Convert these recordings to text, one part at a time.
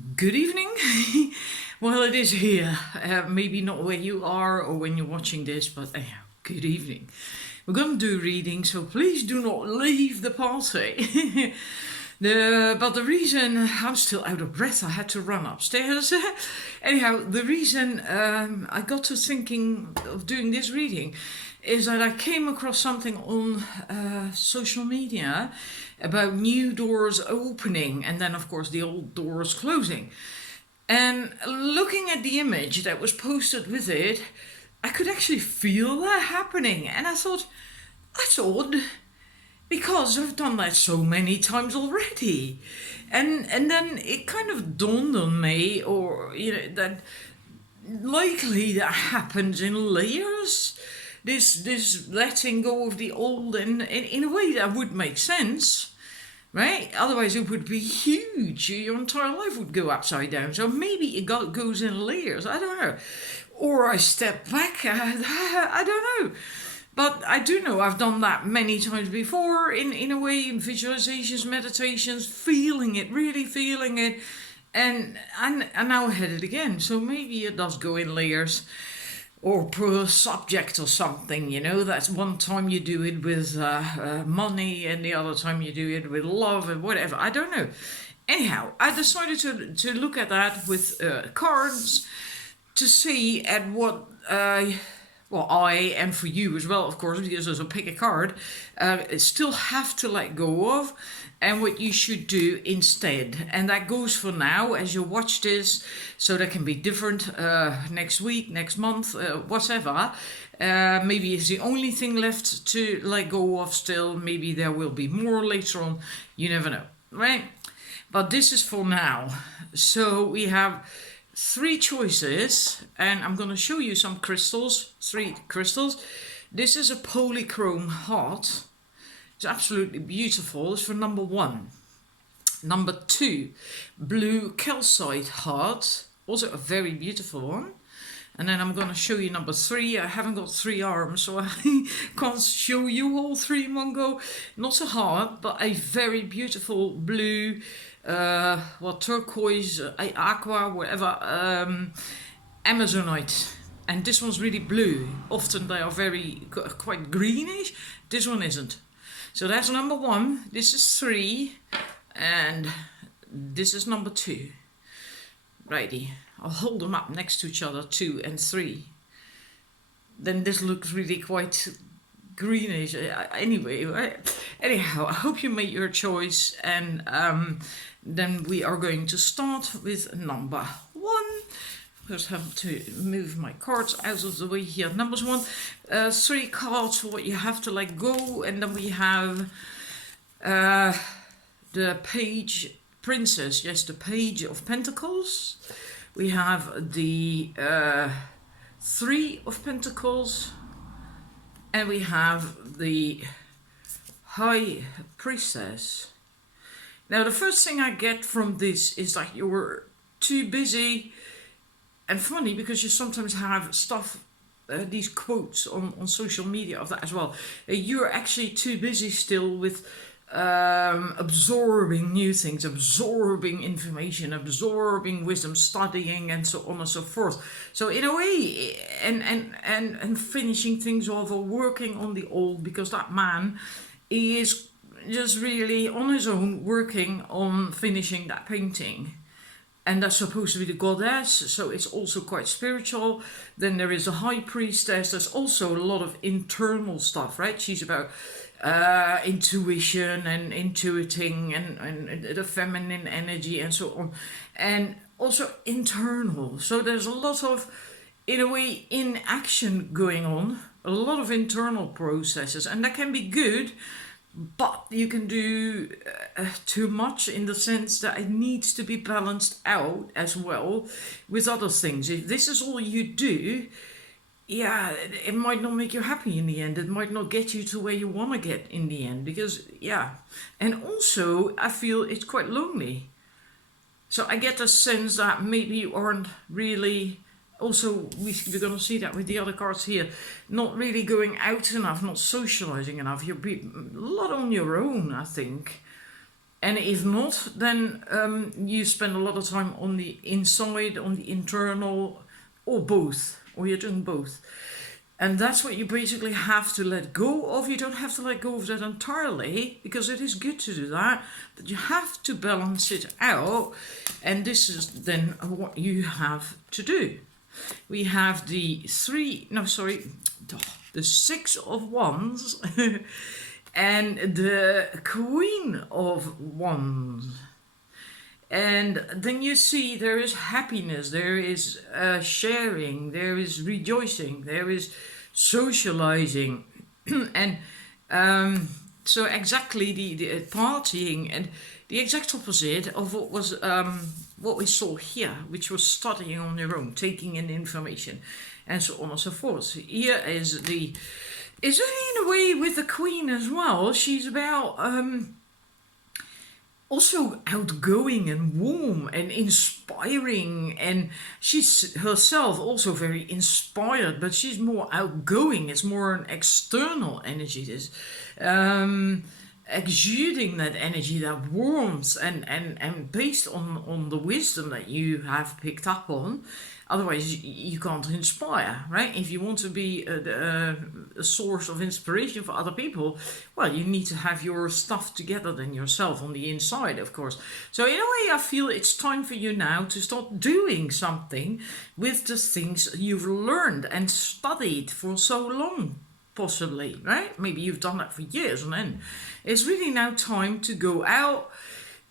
Good evening. Well, it is here. Maybe not where you are or when you're watching this, but good evening. We're going to do reading, so please do not leave the party. But the reason I'm still out of breath, I had to run upstairs. Anyhow, the reason I got to thinking of doing this reading is that I came across something on social media about new doors opening and then, of course, the old doors closing. And looking at the image that was posted with it, I could actually feel that happening. And I thought, that's odd, because I've done that so many times already. And then it kind of dawned on me, that likely that happens in layers. This letting go of the old, and in a way that would make sense, right? Otherwise it would be huge. Your entire life would go upside down. So maybe it goes in layers. I don't know. Or I step back. I don't know. But I do know I've done that many times before, in a way, in visualizations, meditations, feeling it, really feeling it. And now I had it again. So maybe it does go in layers, or per subject or something, that's one time you do it with money and the other time you do it with love and whatever, I don't know. Anyhow, I decided to look at that with cards to see at what I, and for you as well, of course, because as a pick a card, still have to let go of, and what you should do instead. And that goes for now as you watch this, so that can be different next week, next month, whatever. Maybe it's the only thing left to let go of still. Maybe there will be more later on. You never know, right? But this is for now. So we have 3 choices, and I'm going to show you some crystals, 3 crystals. This is a polychrome heart. It's absolutely beautiful. It's for number 1. Number 2, blue calcite heart, also a very beautiful one. And then I'm going to show you number 3. I haven't got 3 arms, so I can't show you all 3 in one go. Not a heart, but a very beautiful blue, turquoise, aqua, whatever, Amazonite. And this one's really blue. Often they are quite greenish. This one isn't. So that's number 1. This is 3. And this is number 2. Righty. I'll hold them up next to each other, 2 and 3. Then this looks really quite greenish. Anyway, right? Anyhow, I hope you made your choice. And then we are going to start with number 1. Just have to move my cards out of the way here. Numbers 1, 3 cards for what you have to let go, and then we have the Page Princess. Yes, the Page of Pentacles. We have the 3 of Pentacles, and we have the High Priestess. Now, the first thing I get from this is that you're too busy. And funny, because you sometimes have stuff, these quotes on social media of that as well. You're actually too busy still with absorbing new things, absorbing information, absorbing wisdom, studying, and so on and so forth. So in a way, and finishing things off or working on the old, because that man is just really on his own working on finishing that painting. And that's supposed to be the goddess, so it's also quite spiritual. Then there is a high priestess. There's also a lot of internal stuff, right? She's about intuition and intuiting and the feminine energy and so on. And also internal. So there's a lot of, in a way, inaction going on. A lot of internal processes. And that can be good. But you can do too much in the sense that it needs to be balanced out as well with other things. If this is all you do, it might not make you happy in the end. It might not get you to where you want to get in the end. Because, and also I feel it's quite lonely. So I get the sense that maybe you aren't really... Also, we're going to see that with the other cards here. Not really going out enough, not socializing enough. You're a lot on your own, I think. And if not, then you spend a lot of time on the inside, on the internal, or both, or you're doing both. And that's what you basically have to let go of. You don't have to let go of that entirely, because it is good to do that, but you have to balance it out. And this is then what you have to do. We have the Six of Wands and the Queen of Wands. And then you see there is happiness, there is sharing, there is rejoicing, there is socializing. And so exactly the partying, and the exact opposite of what was what we saw here, which was studying on your own, taking in information, and so on and so forth. So here is in a way with the Queen as well. She's about also outgoing and warm and inspiring, and she's herself also very inspired, but she's more outgoing. It's more an external energy, this exuding that energy, that warmth, and based on the wisdom that you have picked up on. Otherwise, you can't inspire, right? If you want to be a source of inspiration for other people, well, you need to have your stuff together than yourself on the inside, of course. So in a way, I feel it's time for you now to start doing something with the things you've learned and studied for so long, possibly, right? Maybe you've done that for years, and then it's really now time to go out,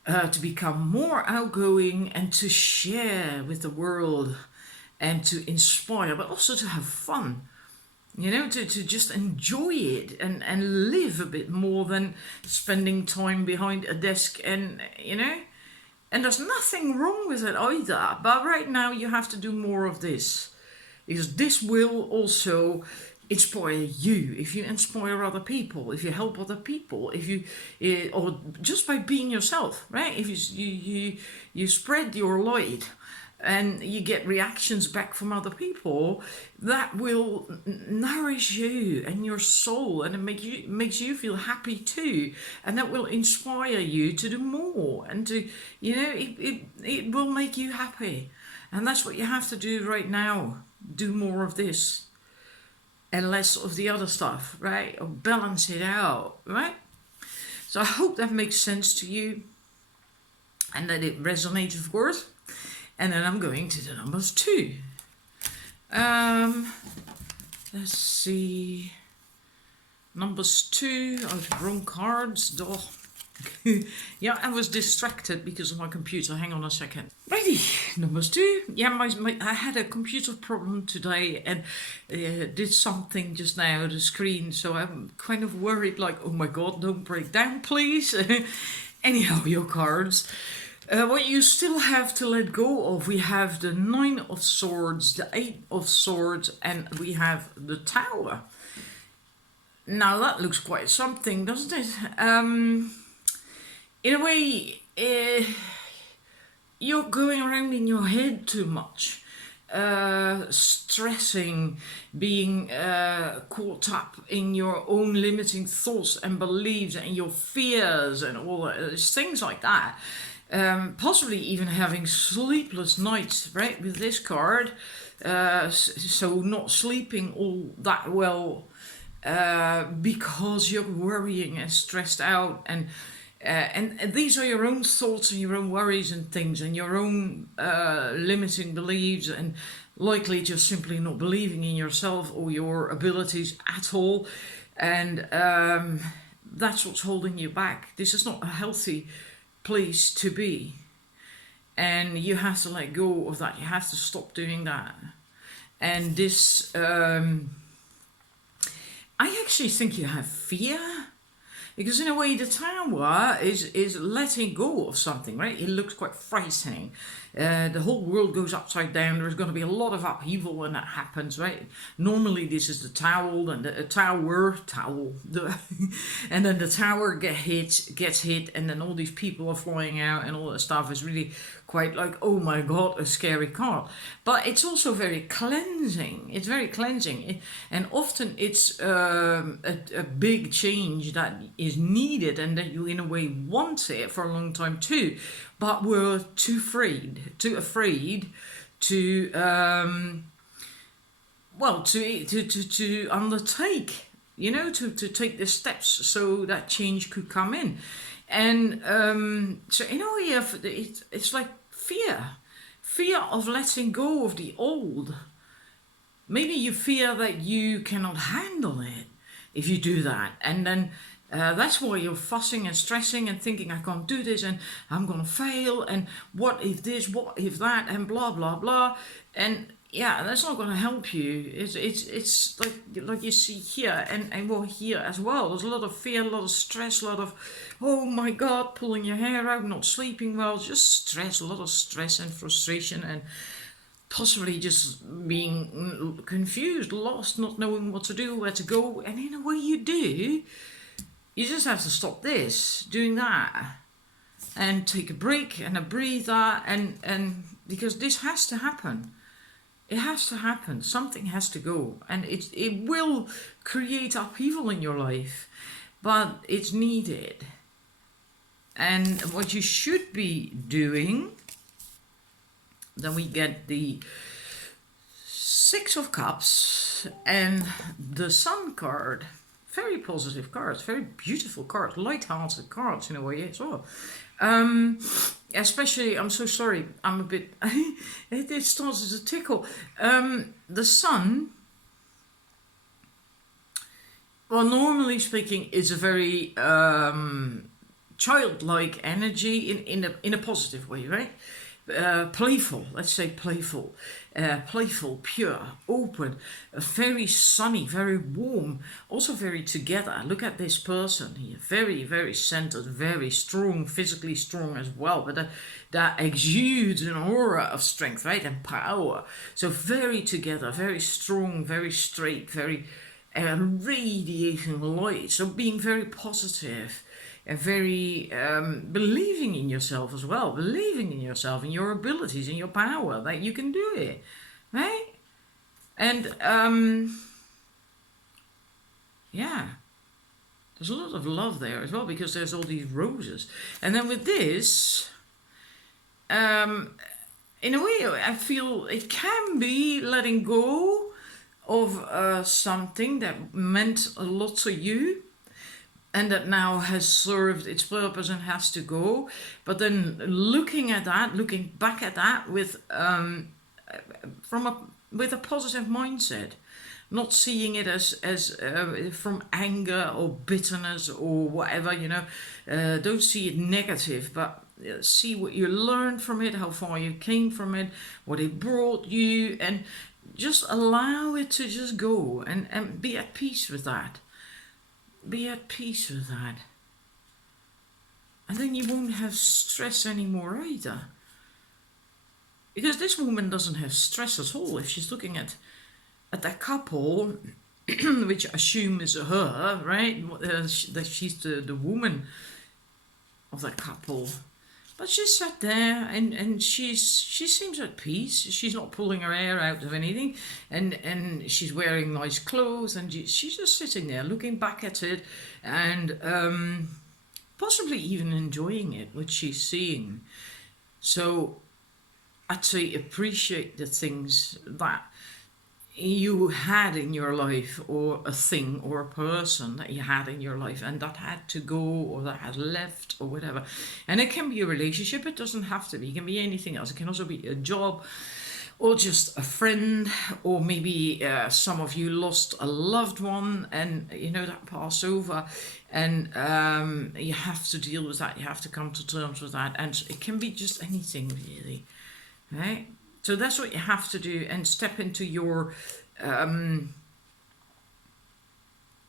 to become more outgoing and to share with the world, and to inspire, but also to have fun, to just enjoy it and live a bit more than spending time behind a desk, and there's nothing wrong with it either, but right now you have to do more of this, because this will also inspire you. If you inspire other people, if you help other people, if you or just by being yourself, right? If you spread your light, and you get reactions back from other people, that will nourish you and your soul, and it makes you feel happy too, and that will inspire you to do more, and to it will make you happy. And that's what you have to do right now. Do more of this and less of the other stuff, right? Or balance it out, right? So I hope that makes sense to you and that it resonates, of course. And then I'm going to the numbers 2. Let's see. Numbers 2. Oh, the wrong cards. Duh. Yeah, I was distracted because of my computer. Hang on a second. Righty, numbers 2. Yeah, I had a computer problem today and did something just now, the screen. So I'm kind of worried, like, oh my God, don't break down, please. Anyhow, your cards. What you still have to let go of, we have the 9 of Swords, the 8 of Swords, and we have the Tower. Now that looks quite something, doesn't it? In a way, you're going around in your head too much. Stressing, being caught up in your own limiting thoughts and beliefs and your fears and all things like that. Possibly even having sleepless nights, right, with this card. So not sleeping all that well because you're worrying and stressed out, and these are your own thoughts and your own worries and things, and your own limiting beliefs, and likely just simply not believing in yourself or your abilities at all, and that's what's holding you back. This is not a healthy place to be, and you have to let go of that. You have to stop doing that. And this I actually think you have fear, because in a way the Tower is letting go of something, right? It looks quite frightening. The whole world goes upside down. There's going to be a lot of upheaval when that happens, right? Normally this is the towel and the tower, and then the tower gets hit, and then all these people are flying out, and all that stuff is really quite like, oh my God, a scary card. But it's also very cleansing. It's very cleansing, and often it's a big change that is is needed and that you in a way want it for a long time too, but were too afraid to to undertake, to take the steps so that change could come in. And so in a way, it's like fear of letting go of the old. Maybe you fear that you cannot handle it if you do that, and then that's why you're fussing and stressing and thinking, I can't do this and I'm gonna fail, and what if this, what if that, and blah blah blah. And yeah, that's not gonna help you. It's like you see here, and well, here as well. There's a lot of fear, a lot of stress, a lot of, oh my god, pulling your hair out, not sleeping well, just stress, a lot of stress and frustration, and possibly just being confused, lost, not knowing what to do, where to go. And in a way you do, you just have to stop this, doing that, and take a break and a breather, and because this has to happen. It has to happen. Something has to go, and it will create upheaval in your life, but it's needed. And what you should be doing, then we get the Six of Cups and the Sun card. Very positive cards, very beautiful cards, light-hearted cards in a way as well. Especially, I'm so sorry, I'm a bit, it starts as a tickle. The Sun, well, normally speaking, is a very childlike energy in a positive way, right? Playful, let's say playful, pure, open, very sunny, very warm, also very together. Look at this person here, very, very centered, very strong, physically strong as well, but that exudes an aura of strength, right, and power. So very together, very strong, very straight, very radiating light. So being very positive. Very believing in yourself as well, believing in yourself, in your abilities, in your power, that you can do it, right? And yeah, there's a lot of love there as well, because there's all these roses. And then with this, in a way, I feel it can be letting go of something that meant a lot to you, and that now has served its purpose and has to go. But then looking back at that with a positive mindset, not seeing it as from anger or bitterness or whatever, don't see it negative, but see what you learned from it, how far you came from it, what it brought you, and just allow it to just go and be at peace with that. Be at peace with that. And then you won't have stress anymore either. Because this woman doesn't have stress at all. If she's looking at that couple, which I assume is her, right? That she's the woman of that couple. But she sat there and she seems at peace. She's not pulling her hair out of anything, and she's wearing nice clothes, and she's just sitting there looking back at it, and possibly even enjoying it, what she's seeing. So I'd say appreciate the things that you had in your life, or a thing or a person that you had in your life and that had to go, or that has left, or whatever. And it can be a relationship, it doesn't have to be, it can be anything else. It can also be a job, or just a friend, or maybe some of you lost a loved one, and that passed over, and you have to deal with that, you have to come to terms with that. And it can be just anything really, right? So that's what you have to do, and step into your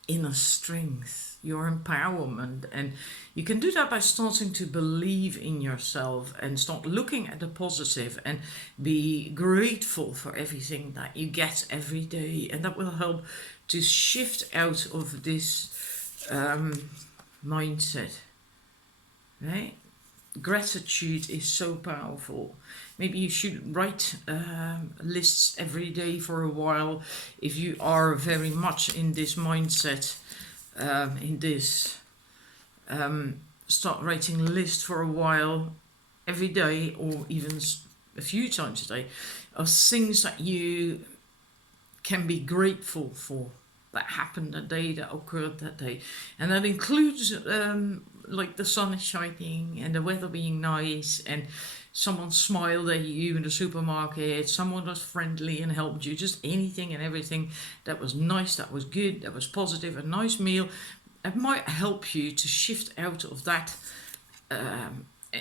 inner strength, your empowerment. And you can do that by starting to believe in yourself and start looking at the positive and be grateful for everything that you get every day. And that will help to shift out of this mindset, right? Gratitude is so powerful. Maybe you should write lists every day for a while if you are very much in this mindset, in this. start writing a list for a while, every day, or even a few times a day, of things that you can be grateful for that happened that day, that occurred that day. And that includes like the sun is shining and the weather being nice and someone smiled at you in the supermarket, someone was friendly and helped you, just anything and everything that was nice, that was good, that was positive, a nice meal. It might help you to shift out of that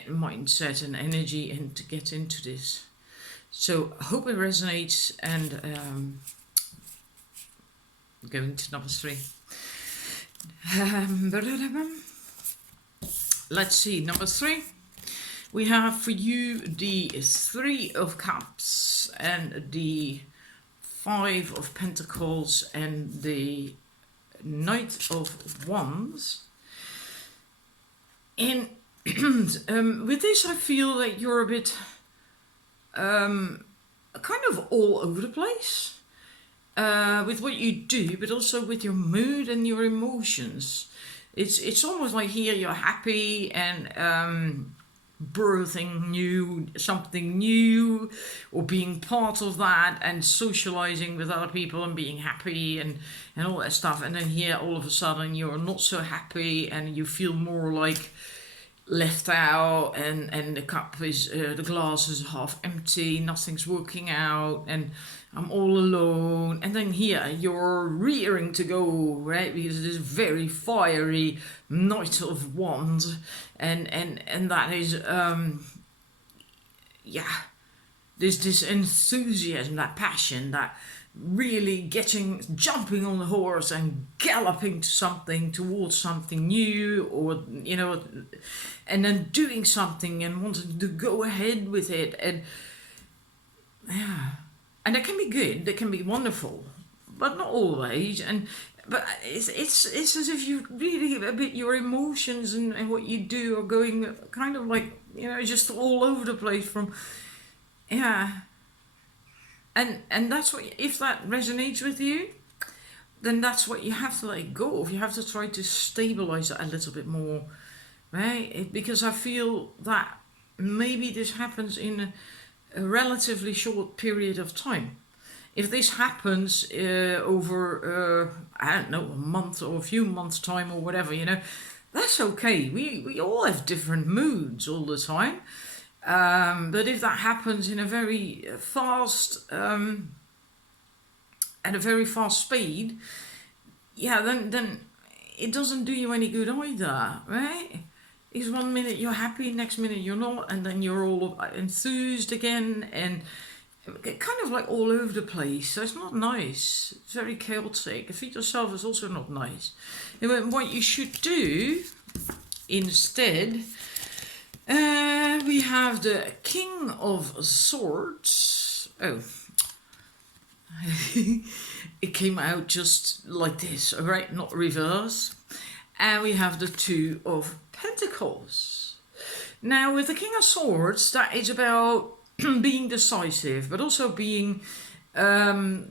mindset and energy and to get into this. So I hope it resonates, and going to number 3. Let's see, number 3. We have for you the 3 of Cups and the 5 of Pentacles and the Knight of Wands. And with this, I feel that you're a bit kind of all over the place with what you do, but also with your mood and your emotions. It's almost like here you're happy and birthing something new, or being part of that and socializing with other people and being happy and all that stuff. And then here all of a sudden you're not so happy and you feel more like left out, and the cup is the glass is half empty, nothing's working out, and I'm all alone. And then here you're rearing to go, right, because it is very fiery Knight of Wands, and that is there's this enthusiasm, that passion, that really jumping on the horse and galloping towards something new, or and then doing something and wanting to go ahead with it. And that can be good, that can be wonderful, but not always. But it's as if you really a bit, your emotions and what you do are going kind of like, just all over the place from and that's what, if that resonates with you, then that's what you have to let go of. You have to try to stabilize it a little bit more, right? Because I feel that maybe this happens in a relatively short period of time. If this happens over, I don't know, a month or a few months' time or whatever, that's okay. We all have different moods all the time. But if that happens in a very fast, at a very fast speed, then it doesn't do you any good either, right? Because one minute you're happy, next minute you're not, and then you're all enthused again, and kind of like all over the place. So it's not nice. It's very chaotic. Defeat yourself is also not nice. And what you should do instead, we have the King of Swords. Oh, it came out just like this, all right, not reverse. And we have the 2 of Pentacles. Now, with the King of Swords, that is about being decisive, but also being clear-headed,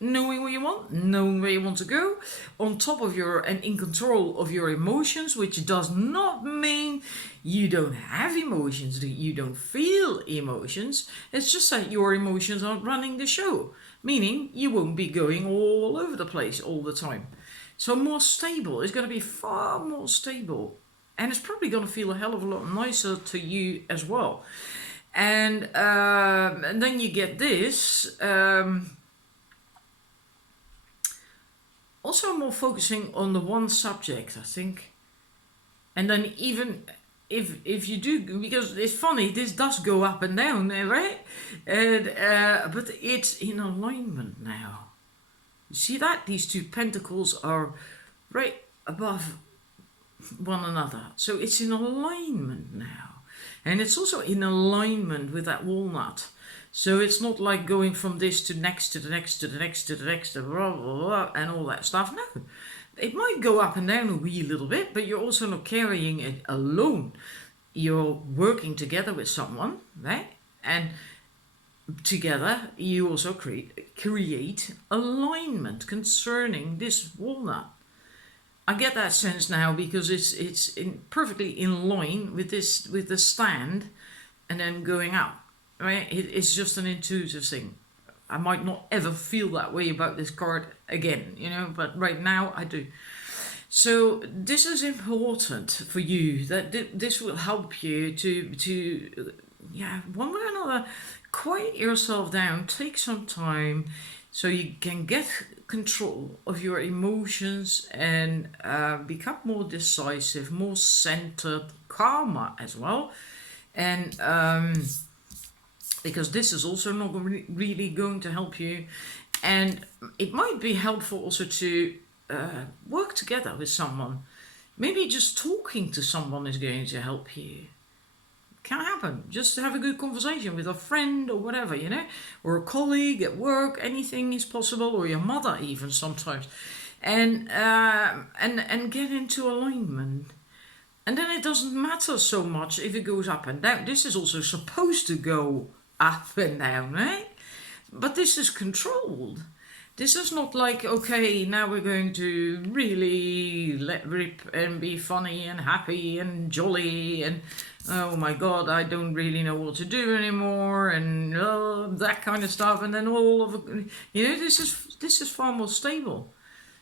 knowing what you want, knowing where you want to go, on top of and in control of your emotions, which does not mean you don't have emotions, that you don't feel emotions. It's just that your emotions aren't running the show, meaning you won't be going all over the place all the time. So more stable. It's going to be far more stable. And it's probably going to feel a hell of a lot nicer to you as well. And then you get this. Also more focusing on the one subject, I think. And then even if you do, because it's funny, this does go up and down, right? But it's in alignment now. You see that? These 2 pentacles are right above one another. So it's in alignment now. And it's also in alignment with that walnut. So it's not like going from this to next to the next to the next to the next to blah, blah, blah, and all that stuff. No. It might go up and down a wee little bit, but you're also not carrying it alone. You're working together with someone, right? And together you also create alignment concerning this walnut. I get that sense now because perfectly in line with the stand and then going out. Right? It's just an intuitive thing. I might not ever feel that way about this card again, but right now I do. So this is important for you, that this will help you to one way or another, quiet yourself down, take some time so you can get control of your emotions and become more decisive, more centered, calmer as well. And because this is also not really going to help you. And it might be helpful also to work together with someone. Maybe just talking to someone is going to help you. Can happen. Just have a good conversation with a friend or whatever, or a colleague at work. Anything is possible, or your mother even sometimes, and get into alignment. And then it doesn't matter so much if it goes up and down. This is also supposed to go up and down, right? But this is controlled. This is not like, okay, now we're going to really let rip and be funny and happy and jolly and, oh my God, I don't really know what to do anymore and that kind of stuff. And then all of it, this is far more stable,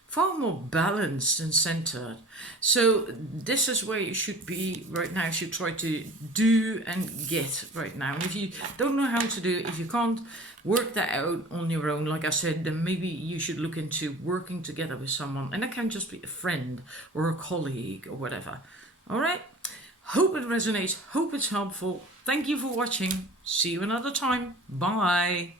far more balanced and centered. So this is where you should be right now. You should try to do and get right now. And if you don't know how to do it, if you can't work that out on your own, like I said, then maybe you should look into working together with someone. And that can just be a friend or a colleague or whatever. All right? Hope it resonates. Hope it's helpful. Thank you for watching. See you another time. Bye.